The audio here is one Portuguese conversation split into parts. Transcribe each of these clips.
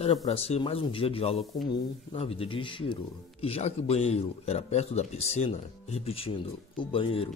Era para ser mais um dia de aula comum na vida de Ichiro. E já que o banheiro era perto da piscina, repetindo, o banheiro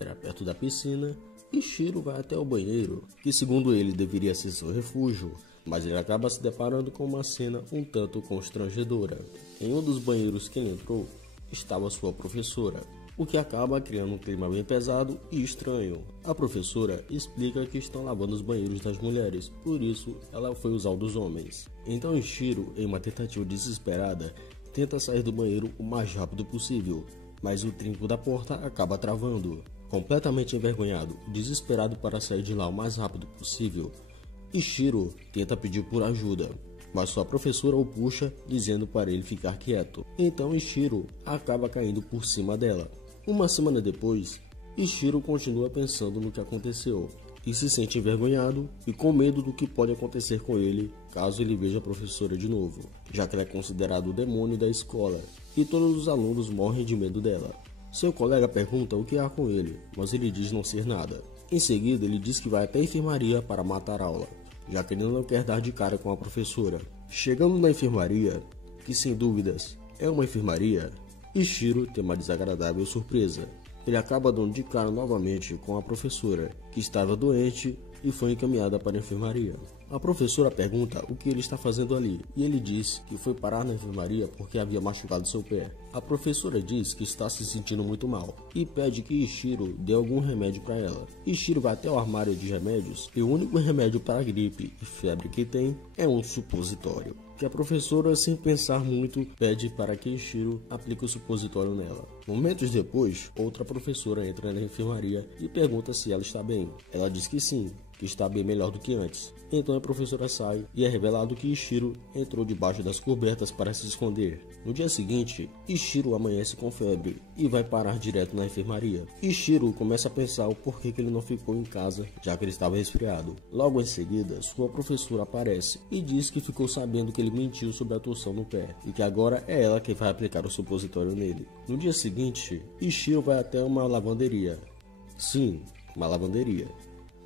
era perto da piscina, Ichiro vai até o banheiro, que segundo ele deveria ser seu refúgio, mas ele acaba se deparando com uma cena um tanto constrangedora. Em um dos banheiros que ele entrou, estava sua professora, o que acaba criando um clima bem pesado e estranho. A professora explica que estão lavando os banheiros das mulheres, por isso ela foi usar o dos homens. Então Ichiro, em uma tentativa desesperada, tenta sair do banheiro o mais rápido possível, mas o trinco da porta acaba travando. Completamente envergonhado e desesperado para sair de lá o mais rápido possível, Ichiro tenta pedir por ajuda, mas sua professora o puxa, dizendo para ele ficar quieto. Então Ichiro acaba caindo por cima dela. Uma semana depois, Ichiro continua pensando no que aconteceu e se sente envergonhado e com medo do que pode acontecer com ele caso ele veja a professora de novo, já que ela é considerado o demônio da escola e todos os alunos morrem de medo dela. Seu colega pergunta o que há com ele, mas ele diz não ser nada. Em seguida, ele diz que vai até a enfermaria para matar a aula, já que ele não quer dar de cara com a professora. Chegando na enfermaria, que sem dúvidas é uma enfermaria, Ichiro tem uma desagradável surpresa. Ele acaba dando de cara novamente com a professora, que estava doente e foi encaminhada para a enfermaria. A professora pergunta o que ele está fazendo ali e ele diz que foi parar na enfermaria porque havia machucado seu pé. A professora diz que está se sentindo muito mal e pede que Ichiro dê algum remédio para ela. Ichiro vai até o armário de remédios e o único remédio para gripe e febre que tem é um supositório, que a professora, sem pensar muito, pede para que Ichiro aplique o supositório nela. Momentos depois, outra professora entra na enfermaria e pergunta se ela está bem. Ela diz que sim, que está bem melhor do que antes. Então a professora sai e é revelado que Ichiro entrou debaixo das cobertas para se esconder. No dia seguinte, Ichiro amanhece com febre e vai parar direto na enfermaria. Ichiro começa a pensar o porquê que ele não ficou em casa, já que ele estava resfriado. Logo em seguida, sua professora aparece e diz que ficou sabendo que ele mentiu sobre a torção no pé e que agora é ela quem vai aplicar o supositório nele. No dia seguinte, Ichiro vai até uma lavanderia. Sim, uma lavanderia.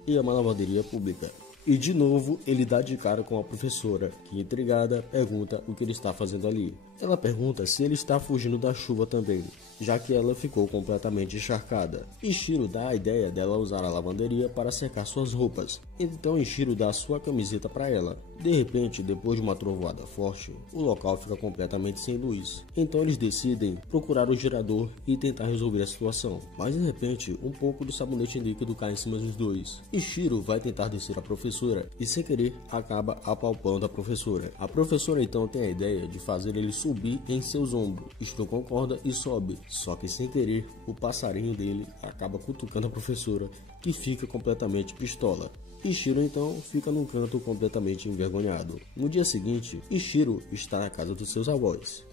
E é uma lavanderia pública. E de novo ele dá de cara com a professora, que intrigada pergunta o que ele está fazendo ali. Ela pergunta se ele está fugindo da chuva também, já que ela ficou completamente encharcada. Ichiro dá a ideia dela usar a lavanderia para secar suas roupas. Então Ichiro dá sua camiseta para ela. De repente, depois de uma trovoada forte, o local fica completamente sem luz. Então eles decidem procurar o gerador e tentar resolver a situação. Mas de repente, um pouco de sabonete líquido cai em cima dos dois. Ichiro vai tentar descer a professora e sem querer acaba apalpando a professora. A professora então tem a ideia de fazer ele subir em seus ombros. Ichiro concorda e sobe, só que sem querer o passarinho dele acaba cutucando a professora, que fica completamente pistola. Ichiro então fica num canto completamente envergonhado. No dia seguinte, Ichiro está na casa dos seus avós.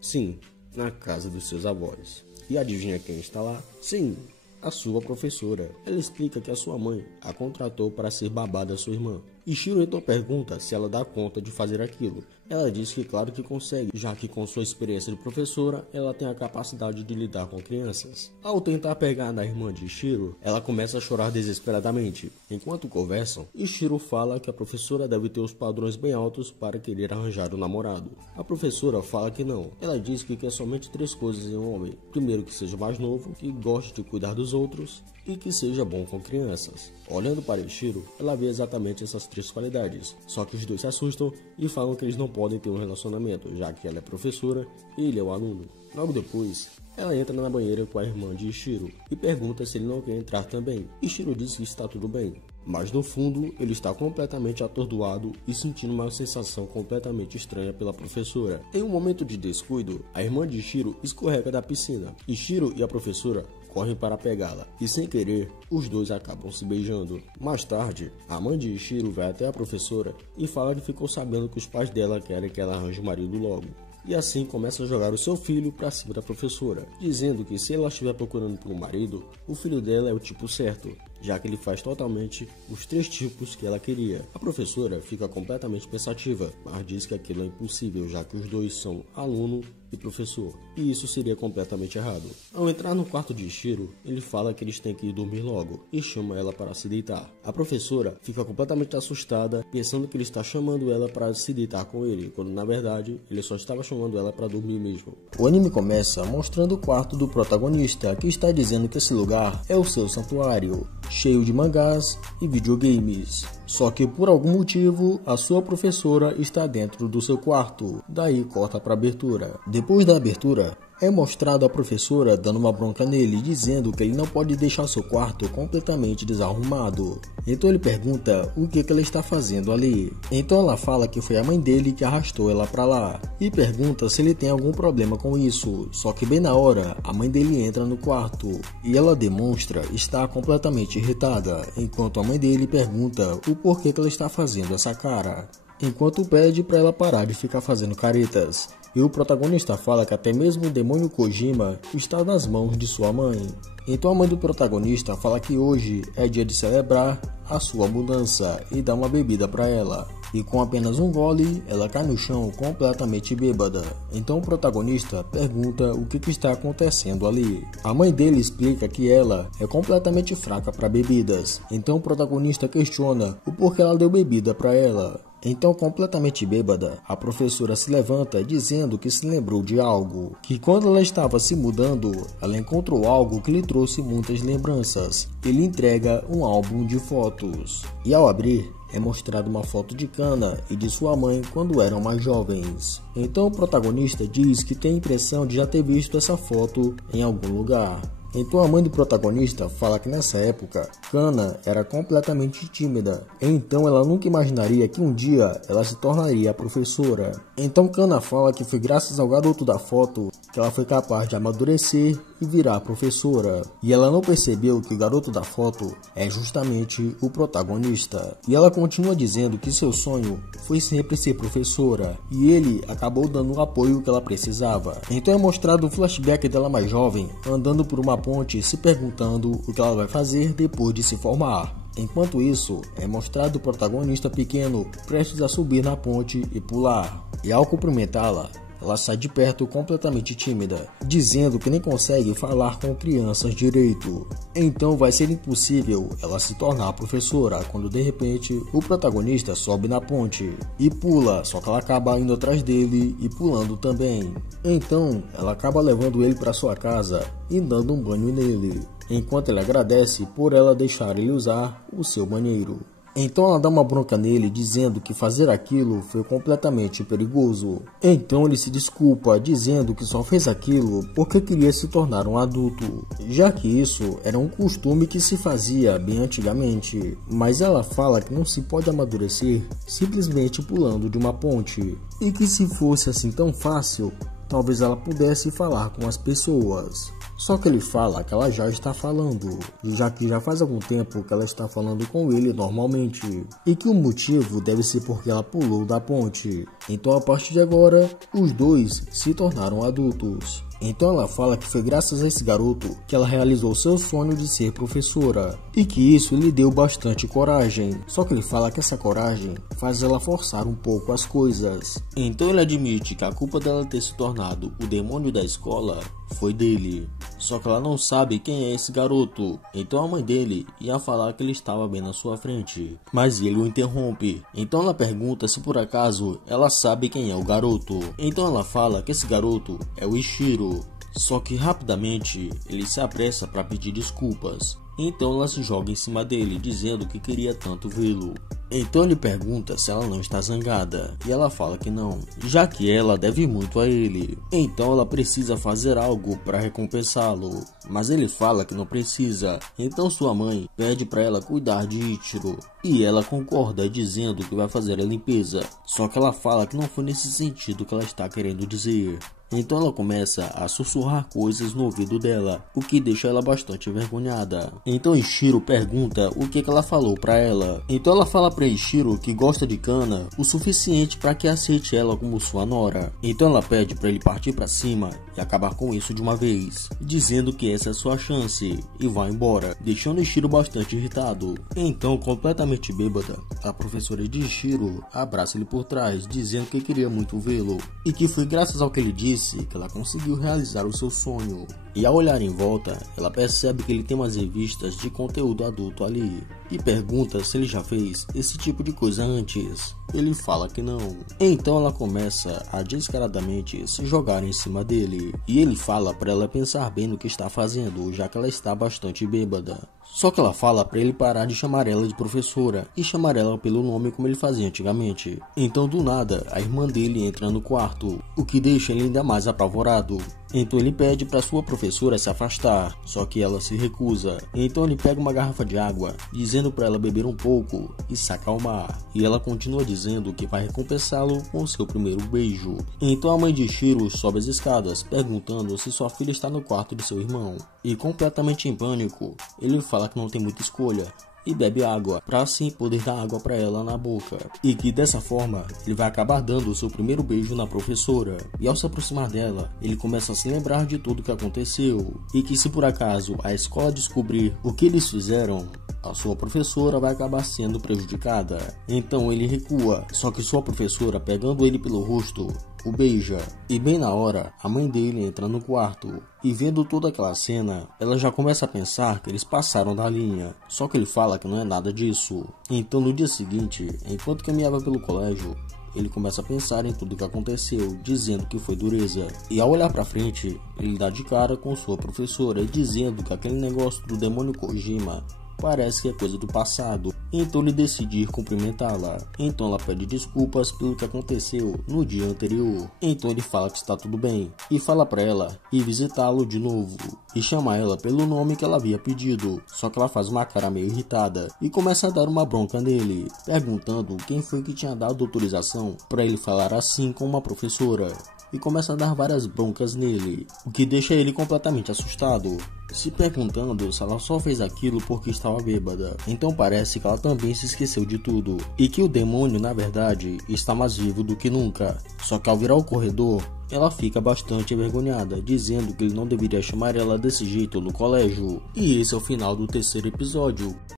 Sim, na casa dos seus avós. E adivinha quem está lá? Sim, a sua professora. Ela explica que a sua mãe a contratou para ser babá da sua irmã. Ichiro então pergunta se ela dá conta de fazer aquilo. Ela diz que claro que consegue, já que com sua experiência de professora, ela tem a capacidade de lidar com crianças. Ao tentar pegar na irmã de Ichiro, ela começa a chorar desesperadamente. Enquanto conversam, Ichiro fala que a professora deve ter os padrões bem altos para querer arranjar um namorado. A professora fala que não. Ela diz que quer somente 3 coisas em um homem. Primeiro, que seja mais novo, que goste de cuidar dos outros e que seja bom com crianças. Olhando para Ichiro, ela vê exatamente essas 3 qualidades, só que os dois se assustam e falam que eles não podem ter um relacionamento, já que ela é professora e ele é o aluno. Logo depois, ela entra na banheira com a irmã de Ichiro e pergunta se ele não quer entrar também. Ichiro diz que está tudo bem, mas no fundo ele está completamente atordoado e sentindo uma sensação completamente estranha pela professora. Em um momento de descuido, a irmã de Ichiro escorrega da piscina. Ichiro e a professora correm para pegá-la e sem querer, os dois acabam se beijando. Mais tarde, a mãe de Ichiro vai até a professora e fala que ficou sabendo que os pais dela querem que ela arranje o marido logo. E assim começa a jogar o seu filho para cima da professora, dizendo que se ela estiver procurando por um marido, o filho dela é o tipo certo, já que ele faz totalmente os 3 tipos que ela queria. A professora fica completamente pensativa, mas diz que aquilo é impossível, já que os dois são aluno e professor, e isso seria completamente errado. Ao entrar no quarto de Ichiro, ele fala que eles têm que ir dormir logo e chama ela para se deitar. A professora fica completamente assustada, pensando que ele está chamando ela para se deitar com ele, quando na verdade ele só estava chamando ela para dormir mesmo. O anime começa mostrando o quarto do protagonista, que está dizendo que esse lugar é o seu santuário, cheio de mangás e videogames. Só que por algum motivo, a sua professora está dentro do seu quarto, daí corta para a abertura. Depois da abertura, é mostrado a professora dando uma bronca nele, dizendo que ele não pode deixar seu quarto completamente desarrumado. Então ele pergunta o que ela está fazendo ali. Então ela fala que foi a mãe dele que arrastou ela para lá, e pergunta se ele tem algum problema com isso. Só que bem na hora, a mãe dele entra no quarto, e ela demonstra estar completamente irritada, enquanto a mãe dele pergunta o porquê que ela está fazendo essa cara, enquanto pede para ela parar de ficar fazendo caretas. E o protagonista fala que até mesmo o demônio Kojima está nas mãos de sua mãe. Então a mãe do protagonista fala que hoje é dia de celebrar a sua mudança e dá uma bebida para ela. E com apenas um gole, ela cai no chão completamente bêbada. Então o protagonista pergunta o que está acontecendo ali. A mãe dele explica que ela é completamente fraca para bebidas. Então o protagonista questiona o porquê ela deu bebida para ela. Então, completamente bêbada, a professora se levanta dizendo que se lembrou de algo, que quando ela estava se mudando, ela encontrou algo que lhe trouxe muitas lembranças. Ele entrega um álbum de fotos, e ao abrir, é mostrada uma foto de Kana e de sua mãe quando eram mais jovens. Então o protagonista diz que tem a impressão de já ter visto essa foto em algum lugar. Então a mãe do protagonista fala que nessa época, Kana era completamente tímida. Então ela nunca imaginaria que um dia ela se tornaria a professora. Então Kana fala que foi graças ao garoto da foto que ela foi capaz de amadurecer e virar professora. E ela não percebeu que o garoto da foto é justamente o protagonista. E ela continua dizendo que seu sonho foi sempre ser professora. E ele acabou dando o apoio que ela precisava. Então é mostrado um flashback dela mais jovem, andando por uma ponte, se perguntando o que ela vai fazer depois de se formar. Enquanto isso, é mostrado o protagonista pequeno prestes a subir na ponte e pular. E ao cumprimentá-la, ela sai de perto completamente tímida, dizendo que nem consegue falar com crianças direito. Então vai ser impossível ela se tornar professora, quando de repente o protagonista sobe na ponte e pula, só que ela acaba indo atrás dele e pulando também. Então ela acaba levando ele para sua casa e dando um banho nele, enquanto ele agradece por ela deixar ele usar o seu banheiro. Então ela dá uma bronca nele, dizendo que fazer aquilo foi completamente perigoso. Então ele se desculpa, dizendo que só fez aquilo porque queria se tornar um adulto, já que isso era um costume que se fazia bem antigamente. Mas ela fala que não se pode amadurecer simplesmente pulando de uma ponte, e que se fosse assim tão fácil, talvez ela pudesse falar com as pessoas. Só que ele fala que ela já está falando, já que já faz algum tempo que ela está falando com ele normalmente, e que o motivo deve ser porque ela pulou da ponte. Então a partir de agora, os dois se tornaram adultos. Então ela fala que foi graças a esse garoto que ela realizou seu sonho de ser professora, e que isso lhe deu bastante coragem. Só que ele fala que essa coragem faz ela forçar um pouco as coisas. Então ele admite que a culpa dela ter se tornado o demônio da escola foi dele. Só que ela não sabe quem é esse garoto. Então a mãe dele ia falar que ele estava bem na sua frente, mas ele o interrompe. Então ela pergunta se por acaso ela sabe quem é o garoto. Então ela fala que esse garoto é o Ichiro. Só que rapidamente ele se apressa para pedir desculpas. Então ela se joga em cima dele, dizendo que queria tanto vê-lo. Então ele pergunta se ela não está zangada, e ela fala que não, já que ela deve muito a ele. Então ela precisa fazer algo para recompensá-lo, mas ele fala que não precisa. Então sua mãe pede para ela cuidar de Ichiro, e ela concorda, dizendo que vai fazer a limpeza. Só que ela fala que não foi nesse sentido que ela está querendo dizer. Então ela começa a sussurrar coisas no ouvido dela, o que deixa ela bastante envergonhada. Então Ichiro pergunta o que ela falou para ela. Então ela fala para Ichiro que gosta de Kana o suficiente para que aceite ela como sua nora. Então ela pede para ele partir para cima e acabar com isso de uma vez, dizendo que essa é sua chance, e vai embora, deixando Ichiro bastante irritado. Então, completamente bêbada, a professora de Ichiro abraça ele por trás, dizendo que queria muito vê-lo, e que foi graças ao que ele disse disse que ela conseguiu realizar o seu sonho. E ao olhar em volta, ela percebe que ele tem umas revistas de conteúdo adulto ali e pergunta se ele já fez esse tipo de coisa antes. Ele fala que não. Então ela começa a descaradamente se jogar em cima dele e ele fala para ela pensar bem no que está fazendo, já que ela está bastante bêbada. Só que ela fala para ele parar de chamar ela de professora e chamar ela pelo nome como ele fazia antigamente. Então do nada, a irmã dele entra no quarto, o que deixa ele ainda mais apavorado. Então ele pede para sua professora se afastar, só que ela se recusa. Então ele pega uma garrafa de água, dizendo para ela beber um pouco e se acalmar. E ela continua dizendo que vai recompensá-lo com seu primeiro beijo. Então a mãe de Shiro sobe as escadas, perguntando se sua filha está no quarto de seu irmão. E completamente em pânico, ele fala que não tem muita escolha e bebe água, para assim poder dar água para ela na boca, e que dessa forma ele vai acabar dando o seu primeiro beijo na professora. E ao se aproximar dela, ele começa a se lembrar de tudo que aconteceu, e que se por acaso a escola descobrir o que eles fizeram, a sua professora vai acabar sendo prejudicada. Então ele recua, só que sua professora, pegando ele pelo rosto, o beija. E bem na hora, a mãe dele entra no quarto e vendo toda aquela cena, ela já começa a pensar que eles passaram da linha. Só que ele fala que não é nada disso. Então no dia seguinte, enquanto caminhava pelo colégio, ele começa a pensar em tudo que aconteceu, dizendo que foi dureza. E ao olhar pra frente, ele dá de cara com sua professora, dizendo que aquele negócio do demônio Kojima parece que é coisa do passado. Então ele decide ir cumprimentá-la. Então ela pede desculpas pelo que aconteceu no dia anterior. Então ele fala que está tudo bem e fala para ela ir visitá-lo de novo e chama ela pelo nome que ela havia pedido. Só que ela faz uma cara meio irritada e começa a dar uma bronca nele, perguntando quem foi que tinha dado autorização para ele falar assim com uma professora. E começa a dar várias broncas nele, o que deixa ele completamente assustado, se perguntando se ela só fez aquilo porque estava bêbada. Então parece que ela também se esqueceu de tudo, e que o demônio na verdade está mais vivo do que nunca. Só que ao virar o corredor, ela fica bastante envergonhada, dizendo que ele não deveria chamar ela desse jeito no colégio. E esse é o final do terceiro episódio.